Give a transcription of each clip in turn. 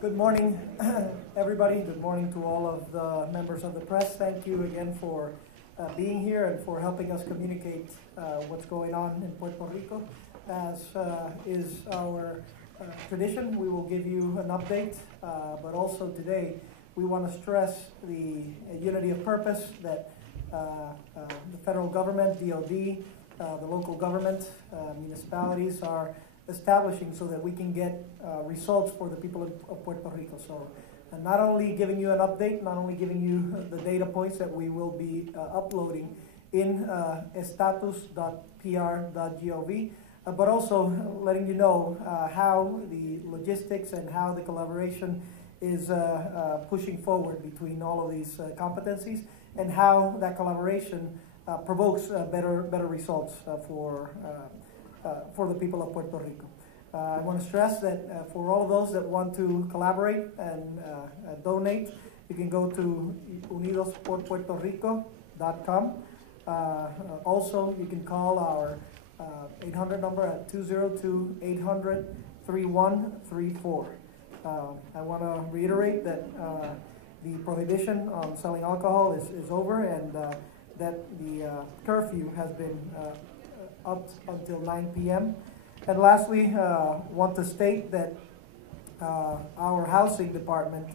Good morning, everybody. Good morning to all of the members of the press. Thank you again for being here and for helping us communicate what's going on in Puerto Rico. As is our tradition, we will give you an update, but also today we want to stress the unity of purpose that the federal government, DOD, the local government, municipalities are establishing so that we can get results for the people of Puerto Rico. So not only giving you an update, not only giving you the data points that we will be uploading in status.pr.gov, but also letting you know how the logistics and how the collaboration is pushing forward between all of these competencies, and how that collaboration provokes better results for the people of Puerto Rico. I want to stress that for all of those that want to collaborate and donate, you can go to unidosporpuertorico.com. Also, you can call our 800 number at 202-800-3134. I want to reiterate that the prohibition on selling alcohol is over, and that the curfew has been up until 9 p.m. And lastly, want to state that our housing department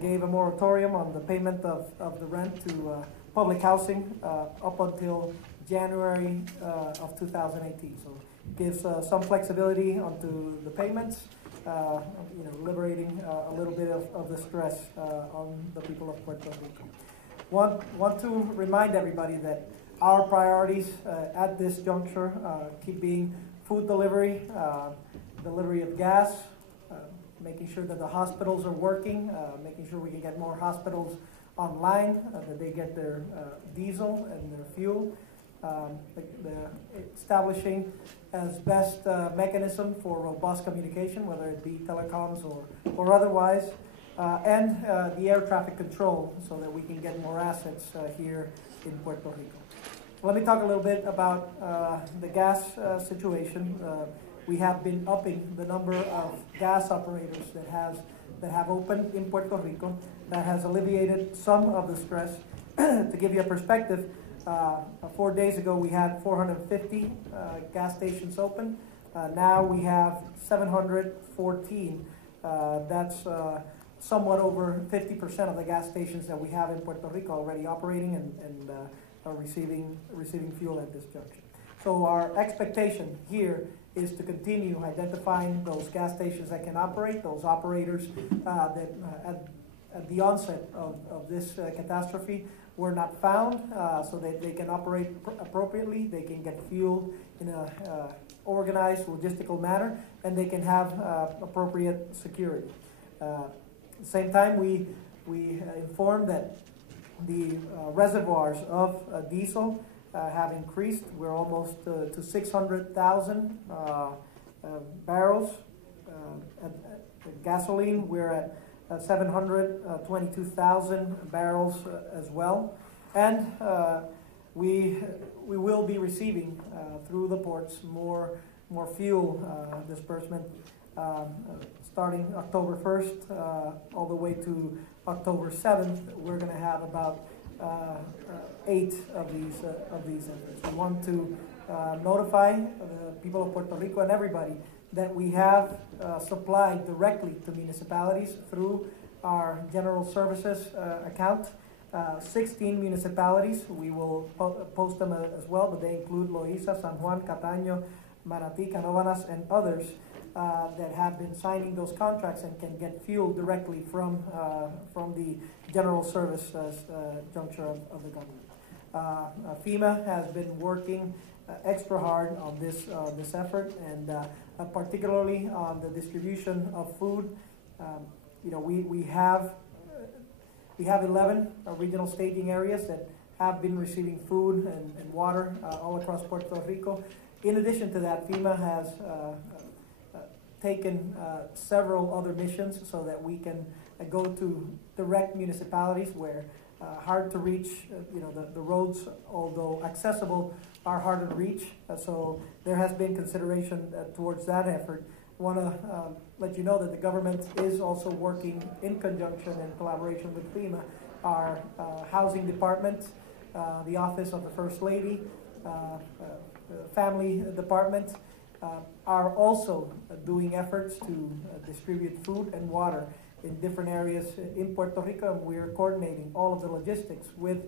gave a moratorium on the payment of the rent to public housing up until January of 2018. So it gives some flexibility onto the payments, liberating a little bit of the stress on the people of Puerto Rico. Want to remind everybody that our priorities at this juncture keep being food delivery, delivery of gas, making sure that the hospitals are working, making sure we can get more hospitals online, that they get their diesel and their fuel, establishing as best mechanism for robust communication, whether it be telecoms or otherwise, and the air traffic control so that we can get more assets here in Puerto Rico. Let me talk a little bit about the gas situation. We have been upping the number of gas operators that have opened in Puerto Rico. That has alleviated some of the stress. To give you a perspective, 4 days ago we had 450 gas stations open. Now we have 714. That's somewhat over 50% of the gas stations that we have in Puerto Rico already operating and are receiving fuel at this juncture. So our expectation here is to continue identifying those gas stations that can operate, those operators that at the onset of this catastrophe were not found, so that they can operate appropriately, they can get fuel in a organized, logistical manner, and they can have appropriate security. At the same time, we informed that the reservoirs of diesel have increased. We're almost to 600,000 barrels. At gasoline, we're at 722,000 barrels as well. And we will be receiving through the ports more fuel disbursement starting October 1st all the way to October 7th. We're going to have about 8 of these efforts. We want to notify the people of Puerto Rico and everybody that we have supplied directly to municipalities through our general services account. 16 municipalities. We will post them as well, but they include Loíza, San Juan, Cataño, Manatí, Canóvanas, and others that have been signing those contracts and can get fuel directly from the general service juncture of the government. FEMA has been working extra hard on this effort, and particularly on the distribution of food. We have 11 regional staging areas that have been receiving food and water all across Puerto Rico. In addition to that, FEMA has taken several other missions so that we can go to direct municipalities where hard to reach, the roads, although accessible, are harder to reach. So there has been consideration towards that effort. want to let you know that the government is also working in conjunction and collaboration with FEMA. Our housing department, the Office of the First Lady, Family Department are also doing efforts to distribute food and water in different areas in Puerto Rico, and we're coordinating all of the logistics with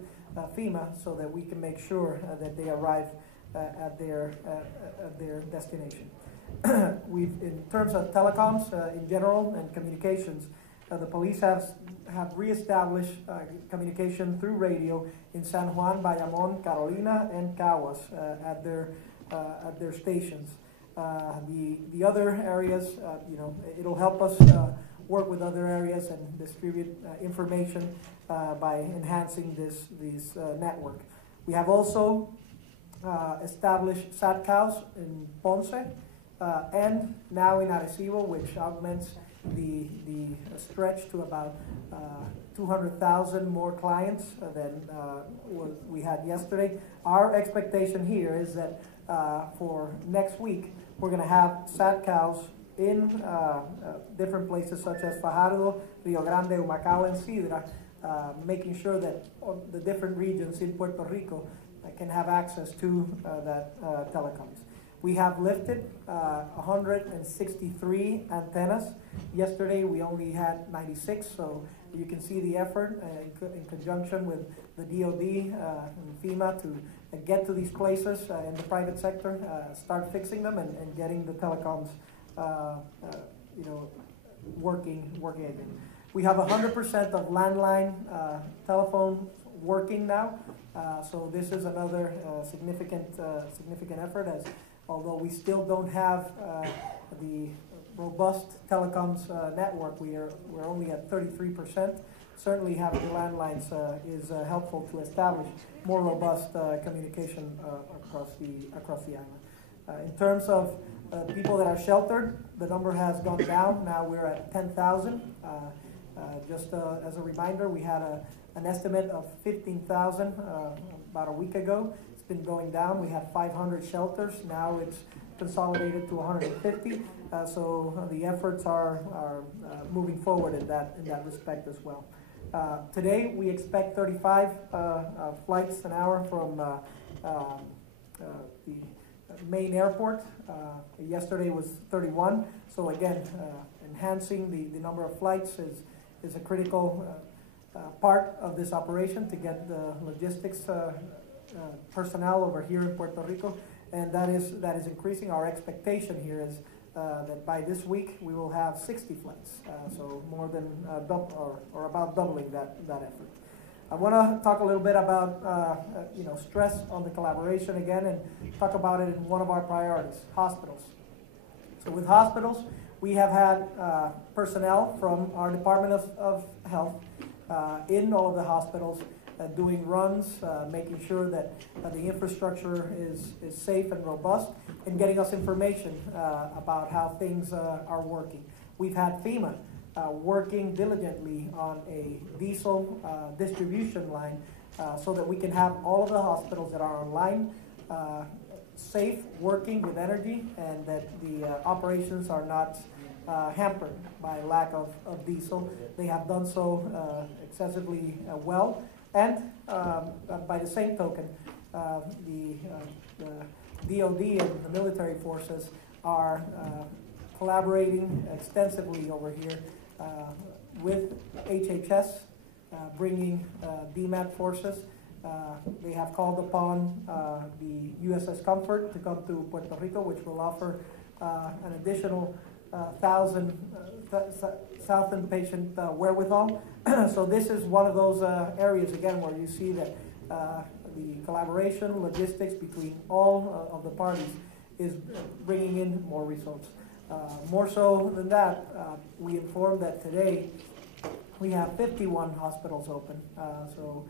FEMA so that we can make sure that they arrive at their destination. In terms of telecoms in general and communications, the police have reestablished communication through radio in San Juan, Bayamón, Carolina, and Caguas at their stations. The other areas, it'll help us work with other areas and distribute information by enhancing this network. We have also established SAT cows in Ponce and now in Arecibo, which augments the stretch to about 200,000 more clients than we had yesterday. Our expectation here is that for next week, we're going to have SAT cows in different places such as Fajardo, Rio Grande, Humacao, and Sidra, making sure that the different regions in Puerto Rico can have access to that telecoms. We have lifted 163 antennas. Yesterday we only had 96, so you can see the effort in conjunction with the DOD and FEMA to get to these places in the private sector, start fixing them and getting the telecoms working again. We have 100% of landline telephone working now, so this is another significant effort, as although we still don't have the robust telecoms network, we're only at 33%. Certainly having the landlines is helpful to establish more robust communication across the island. In terms of people that are sheltered, the number has gone down. Now we're at 10,000. Just as a reminder, we had an estimate of 15,000 about a week ago. It's been going down. We had 500 shelters. Now it's consolidated to 150. So the efforts are moving forward in that respect as well. Today we expect 35 flights an hour from the main airport. Yesterday was 31. So again, enhancing the number of flights is a critical part of this operation to get the logistics personnel over here in Puerto Rico, and that is increasing. Our expectation here is that by this week we will have 60 flights, so more than double or about doubling that effort. I want to talk a little bit about stress on the collaboration again, and talk about it in one of our priorities: hospitals. So with hospitals, we have had personnel from our Department of Health in all of the hospitals doing runs, making sure that the infrastructure is safe and robust, and getting us information about how things are working. We've had FEMA working diligently on a diesel distribution line so that we can have all of the hospitals that are online safe, working with energy, and that the operations are not hampered by lack of diesel. They have done so excessively well, and by the same token, the DOD and the military forces are collaborating extensively over here with HHS, bringing DMAT forces. They have called upon the USS Comfort to come to Puerto Rico, which will offer an additional 1,000 patient wherewithal. So this is one of those areas, again, where you see that the collaboration, logistics between all of the parties is bringing in more results. More so than that, we informed that today we have 51 hospitals open. So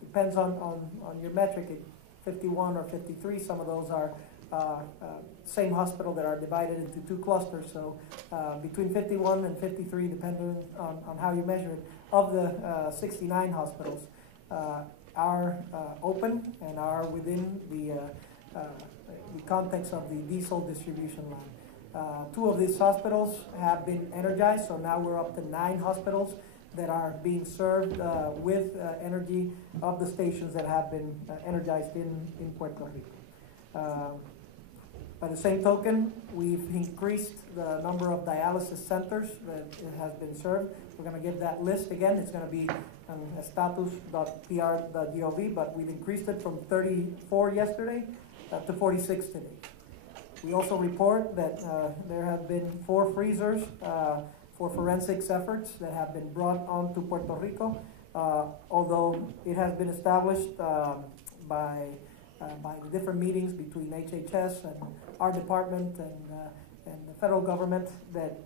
depends on your metric, 51 or 53. Some of those are same hospital that are divided into two clusters. So between 51 and 53, depending on how you measure it, of the 69 hospitals are open and are within the context of the diesel distribution line. 2 of these hospitals have been energized, so now we're up to 9 hospitals that are being served with energy of the stations that have been energized in Puerto Rico. By the same token, we've increased the number of dialysis centers that it has been served. We're going to give that list again. It's going to be on status.pr.gov, but we've increased it from 34 yesterday to 46 today. We also report that there have been 4 freezers for forensics efforts that have been brought onto Puerto Rico, although it has been established by the different meetings between HHS and our department and the federal government that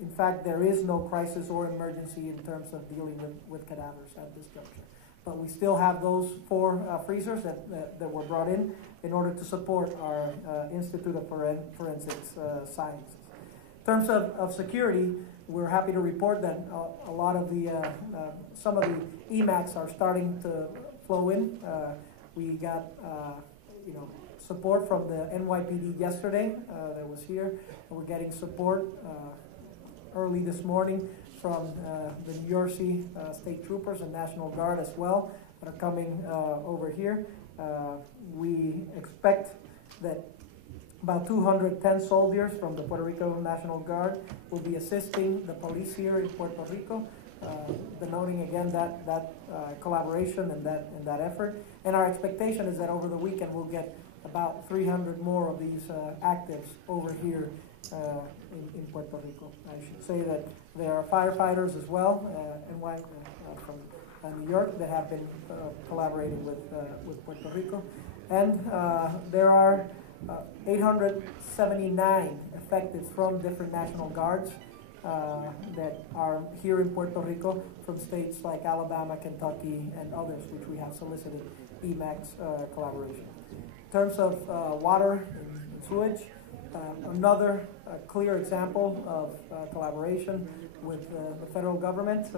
in fact there is no crisis or emergency in terms of dealing with cadavers at this juncture. But we still have those 4 freezers that were brought in order to support our Institute of Forensics Sciences. In terms of security, we're happy to report that a lot of the, some of the EMACs are starting to flow in. We got, support from the NYPD yesterday that was here. And we're getting support early this morning from the New Jersey State Troopers and National Guard as well that are coming over here. We expect that about 210 soldiers from the Puerto Rico National Guard will be assisting the police here in Puerto Rico, denoting again that collaboration and that effort. And our expectation is that over the weekend we'll get about 300 more of these actives over here in Puerto Rico. I should say that there are firefighters as well, from New York that have been collaborating with Puerto Rico. And there are 879 effectives from different National Guards that are here in Puerto Rico from states like Alabama, Kentucky, and others, which we have solicited EMAC's collaboration. In terms of water and sewage, another clear example of collaboration with the federal government,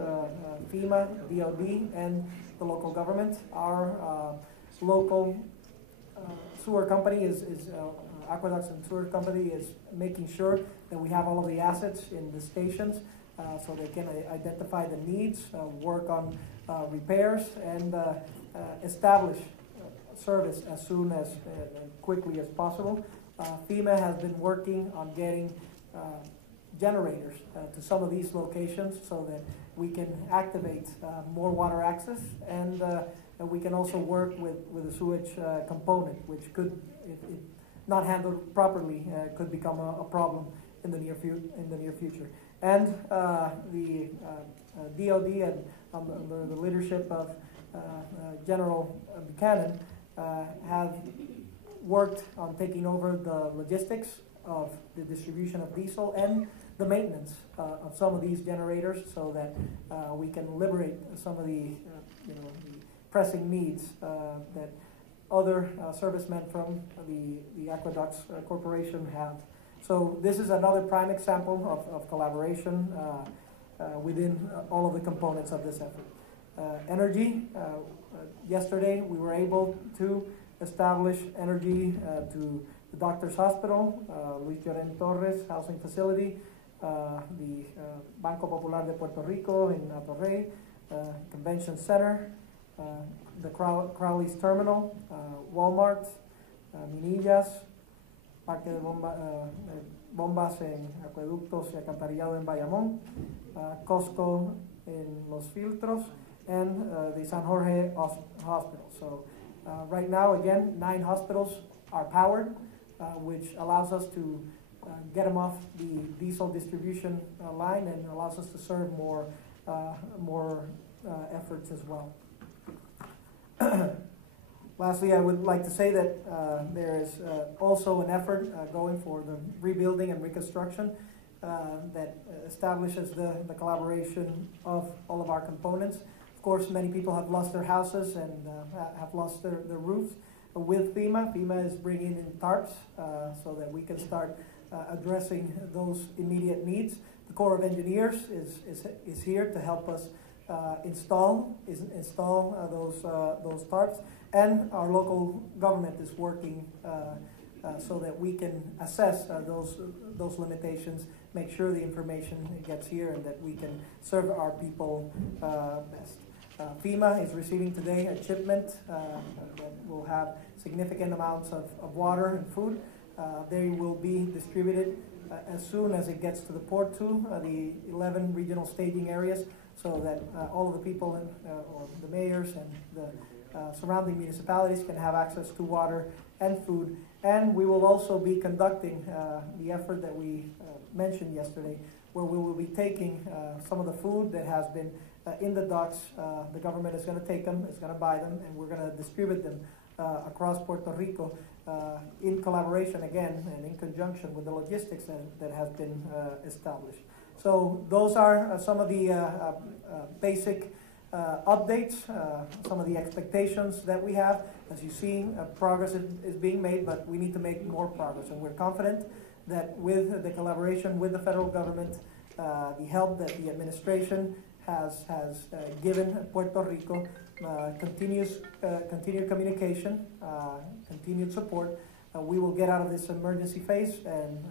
FEMA, DOD, and the local government. Our local sewer company is Aqueducts and Sewer Company is making sure that we have all of the assets in the stations so they can identify the needs, work on repairs, and establish service as soon as quickly as possible. FEMA has been working on getting generators to some of these locations so that we can activate more water access, and we can also work with the sewage component, which could, if not handled properly, could become a problem in the near future. And the DOD and under the leadership of General Buchanan have worked on taking over the logistics of the distribution of diesel and the maintenance of some of these generators so that we can liberate some of the the pressing needs that other servicemen from the Aqueducts Corporation have. So this is another prime example of collaboration within all of the components of this effort. Energy, yesterday we were able to establish energy to the Doctors Hospital, Luis Lloren Torres Housing Facility, the Banco Popular de Puerto Rico in Atorrey, Convention Center, the Crowley's Terminal, Walmart, Minillas, Parque de Bombas en Acueductos y Alcantarillado en Bayamón, Costco en Los Filtros, and the San Jorge Hospital. So right now, again, 9 hospitals are powered, which allows us to get them off the diesel distribution line and allows us to serve more efforts as well. Lastly, I would like to say that there is also an effort going for the rebuilding and reconstruction that establishes the collaboration of all of our components. Of course, many people have lost their houses and have lost their roofs. With FEMA, FEMA is bringing in tarps so that we can start addressing those immediate needs. The Corps of Engineers is here to help us install those tarps, and our local government is working so that we can assess those limitations, make sure the information gets here, and that we can serve our people best. FEMA is receiving today a shipment that will have significant amounts of water and food. They will be distributed as soon as it gets to the port to the 11 regional staging areas, so that all of the people or the mayors and the surrounding municipalities can have access to water and food. And we will also be conducting the effort that we mentioned yesterday, where we will be taking some of the food that has been in the docks. The government is going to take them, is going to buy them, and we're going to distribute them across Puerto Rico in collaboration again and in conjunction with the logistics that has been established. So those are some of the basic updates, some of the expectations that we have. As you see, progress is being made, but we need to make more progress. And we're confident that with the collaboration with the federal government, the help that the administration has given Puerto Rico, continued communication, continued support, we will get out of this emergency phase and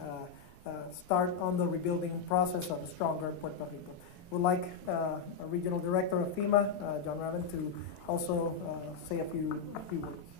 start on the rebuilding process of a stronger Puerto Rico. Would like a Regional Director of FEMA, John Rabin, to also say a few words.